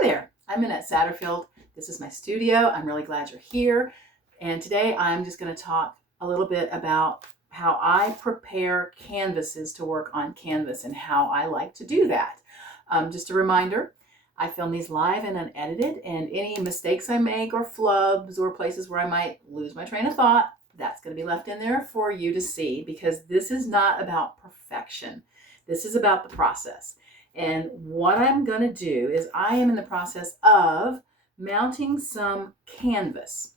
Hi there, I'm Monette Satterfield. This is my studio. I'm really glad you're here. And today I'm just going to talk a little bit about how I prepare canvases to work on canvas and how I like to do that. Just a reminder, I film these live and unedited, and any mistakes I make or flubs or places where I might lose my train of thought, that's going to be left in there for you to see, because this is not about perfection. This is about the process. And what I'm going to do is I am in the process of mounting some canvas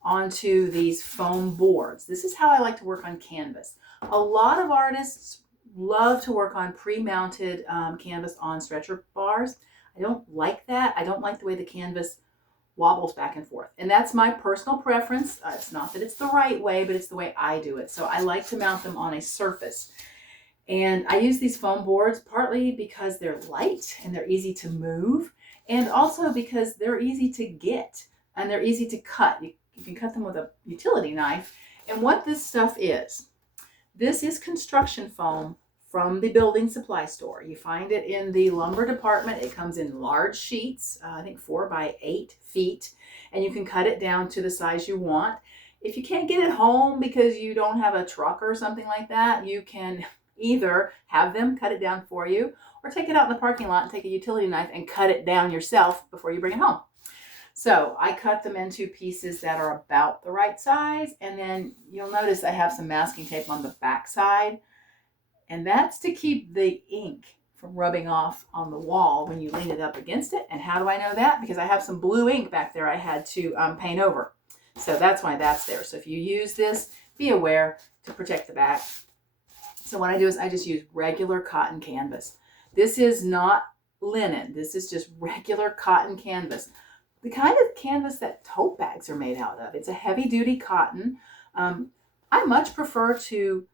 onto these foam boards. This is how I like to work on canvas. A lot of artists love to work on pre-mounted canvas on stretcher bars. I don't like that. I don't like the way the canvas wobbles back and forth. And that's my personal preference. It's not that it's the right way, but it's the way I do it. So I like to mount them on a surface. And I use these foam boards partly because they're light and they're easy to move, and also because they're easy to get and they're easy to cut. You can cut them with a utility knife. And what this stuff is, this is construction foam from the building supply store. You find it in the lumber department. It comes in large sheets, I think 4 by 8 feet, and you can cut it down to the size you want. If you can't get it home because you don't have a truck or something like that, you can either have them cut it down for you or take it out in the parking lot and take a utility knife and cut it down yourself before you bring it home. So I cut them into pieces that are about the right size, and then you'll notice I have some masking tape on the back side, and that's to keep the ink from rubbing off on the wall when you lean it up against it. And how do I know that? Because I have some blue ink back there I had to paint over. So that's why that's there. So if you use this, be aware to protect the back. So what I do is I just use regular cotton canvas. This is not linen. This is just regular cotton canvas. The kind of canvas that tote bags are made out of. It's a heavy duty cotton. I much prefer to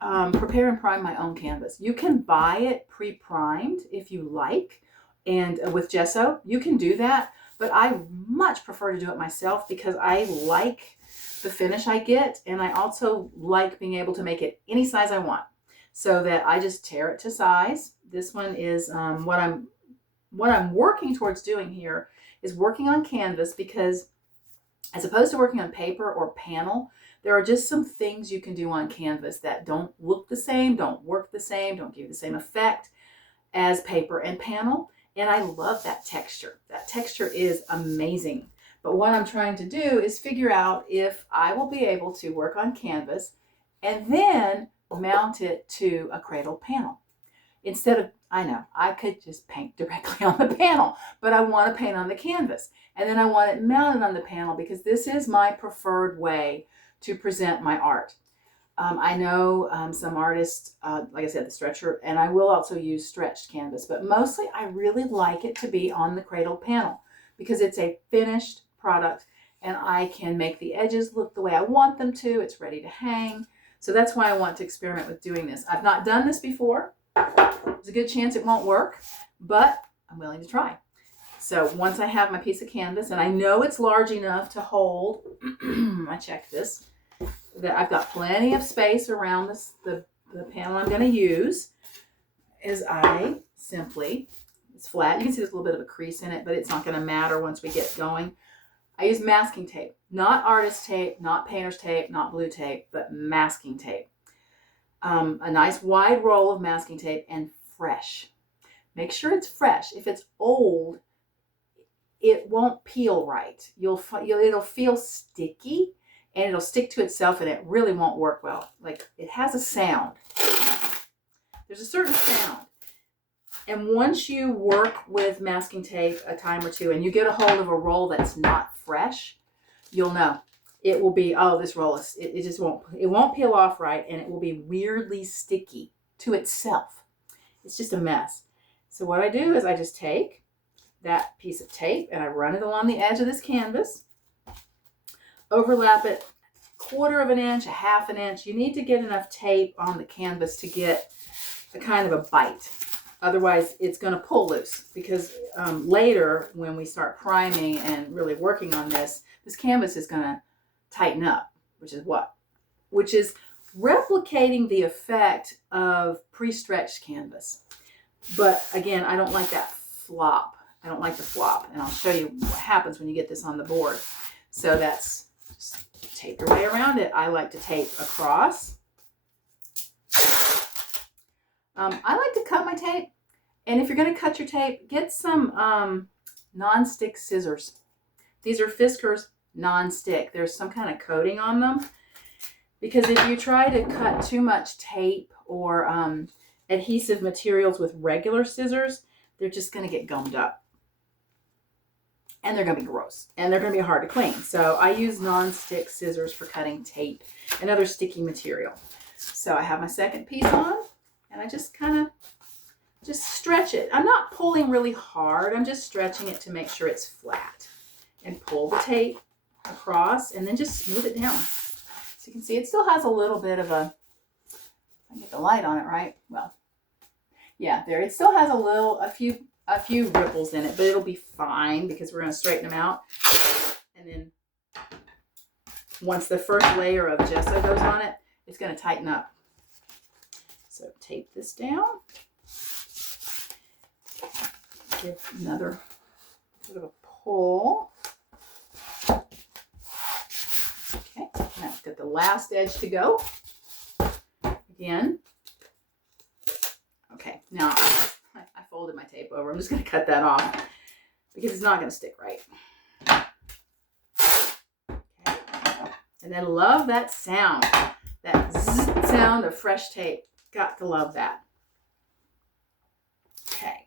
prepare and prime my own canvas. You can buy it pre-primed if you like, and with gesso, you can do that. But I much prefer to do it myself because I like the finish I get, and I also like being able to make it any size I want, so that I just tear it to size. This one is what I'm working towards doing here is working on canvas, because as opposed to working on paper or panel, there are just some things you can do on canvas that don't look the same, don't work the same, don't give you the same effect as paper and panel. And I love that texture. That texture is amazing. But what I'm trying to do is figure out if I will be able to work on canvas and then mount it to a cradle panel. Instead of, I know, I could just paint directly on the panel, but I want to paint on the canvas. And then I want it mounted on the panel because this is my preferred way to present my art. I know some artists, like I said, the stretcher, and I will also use stretched canvas, but mostly I really like it to be on the cradle panel because it's a finished product and I can make the edges look the way I want them to. It's ready to hang. So that's why I want to experiment with doing this. I've not done this before. There's a good chance it won't work, but I'm willing to try. So once I have my piece of canvas and I know it's large enough to hold, I checked this, that I've got plenty of space around the panel I'm going to use, is I simply, it's flat. You can see there's a little bit of a crease in it, but it's not going to matter once we get going. I use masking tape, not artist tape, not painter's tape, not blue tape, but masking tape. A nice wide roll of masking tape, and fresh. Make sure it's fresh. If it's old, it won't peel right. It'll feel sticky and it'll stick to itself and it really won't work well. Like, it has a sound. There's a certain sound. And once you work with masking tape a time or two and you get a hold of a roll that's not fresh, you'll know. It will be, oh, this roll is, it just won't peel off right, and it will be weirdly sticky to itself. It's just a mess. So what I do is I just take that piece of tape and I run it along the edge of this canvas, overlap it 1/4 of an inch, 1/2 an inch. You need to get enough tape on the canvas to get a kind of a bite. Otherwise, it's going to pull loose, because later when we start priming and really working on this canvas is going to tighten up, which is replicating the effect of pre-stretched canvas. But again, I don't like that flop. I don't like to flop. And I'll show you what happens when you get this on the board. So that's, just tape your way around it. I like to tape across. I like to cut my tape. And if you're going to cut your tape, get some non-stick scissors. These are Fisker's non-stick. There's some kind of coating on them. Because if you try to cut too much tape or adhesive materials with regular scissors, they're just going to get gummed up. And they're going to be gross. And they're going to be hard to clean. So I use non-stick scissors for cutting tape and other sticky material. So I have my second piece on. And I just kind of just stretch it. I'm not pulling really hard. I'm just stretching it to make sure it's flat. And pull the tape across and then just smooth it down. So you can see it still has a little bit of a, I get the light on it, right? Well, yeah, there. It still has a few ripples in it, but it'll be fine because we're going to straighten them out. And then once the first layer of gesso goes on it, it's going to tighten up. So tape this down. Give another bit of a pull. Okay, now I've got the last edge to go. Again. Okay, now I folded my tape over. I'm just going to cut that off because it's not going to stick right. Okay, and then love that sound. That zzz sound of fresh tape. Got to love that. Okay.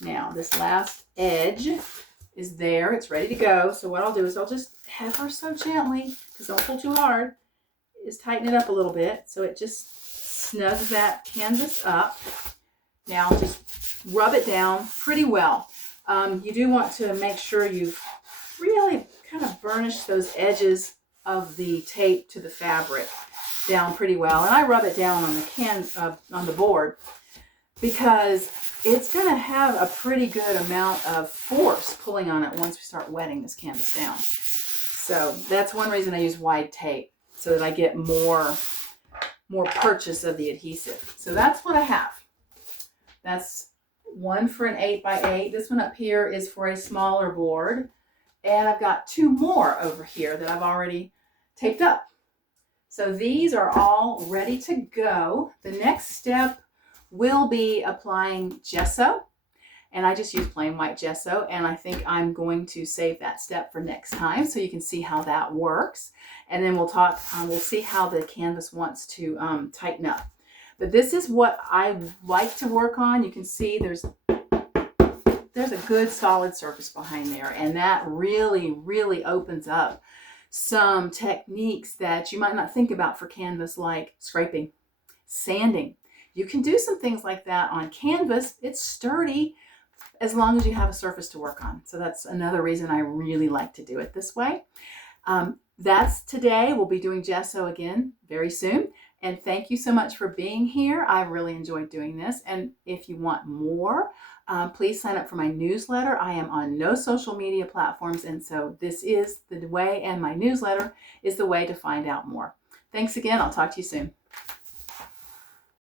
Now this last edge is there. It's ready to go. So what I'll do is I'll just ever so gently, because don't pull too hard, is tighten it up a little bit so it just snugs that canvas up. Now just rub it down pretty well. You do want to make sure you've really kind of burnished those edges of the tape to the fabric down pretty well. And I rub it down on the on the board because it's going to have a pretty good amount of force pulling on it once we start wetting this canvas down. So that's one reason I use wide tape, so that I get more purchase of the adhesive. So that's what I have. That's one for an 8x8. This one up here is for a smaller board. And I've got two more over here that I've already taped up. So these are all ready to go. The next step will be applying gesso. And I just use plain white gesso. And I think I'm going to save that step for next time so you can see how that works. And then we'll talk, we'll see how the canvas wants to tighten up. But this is what I like to work on. You can see there's a good solid surface behind there. And that really, really opens up some techniques that you might not think about for canvas, like scraping, sanding. You can do some things like that on canvas. It's sturdy as long as you have a surface to work on. So that's another reason I really like to do it this way. That's today. We'll be doing gesso again very soon. And thank you so much for being here. I really enjoyed doing this. And if you want more, please sign up for my newsletter. I am on no social media platforms. And so this is the way, and my newsletter is the way to find out more. Thanks again. I'll talk to you soon.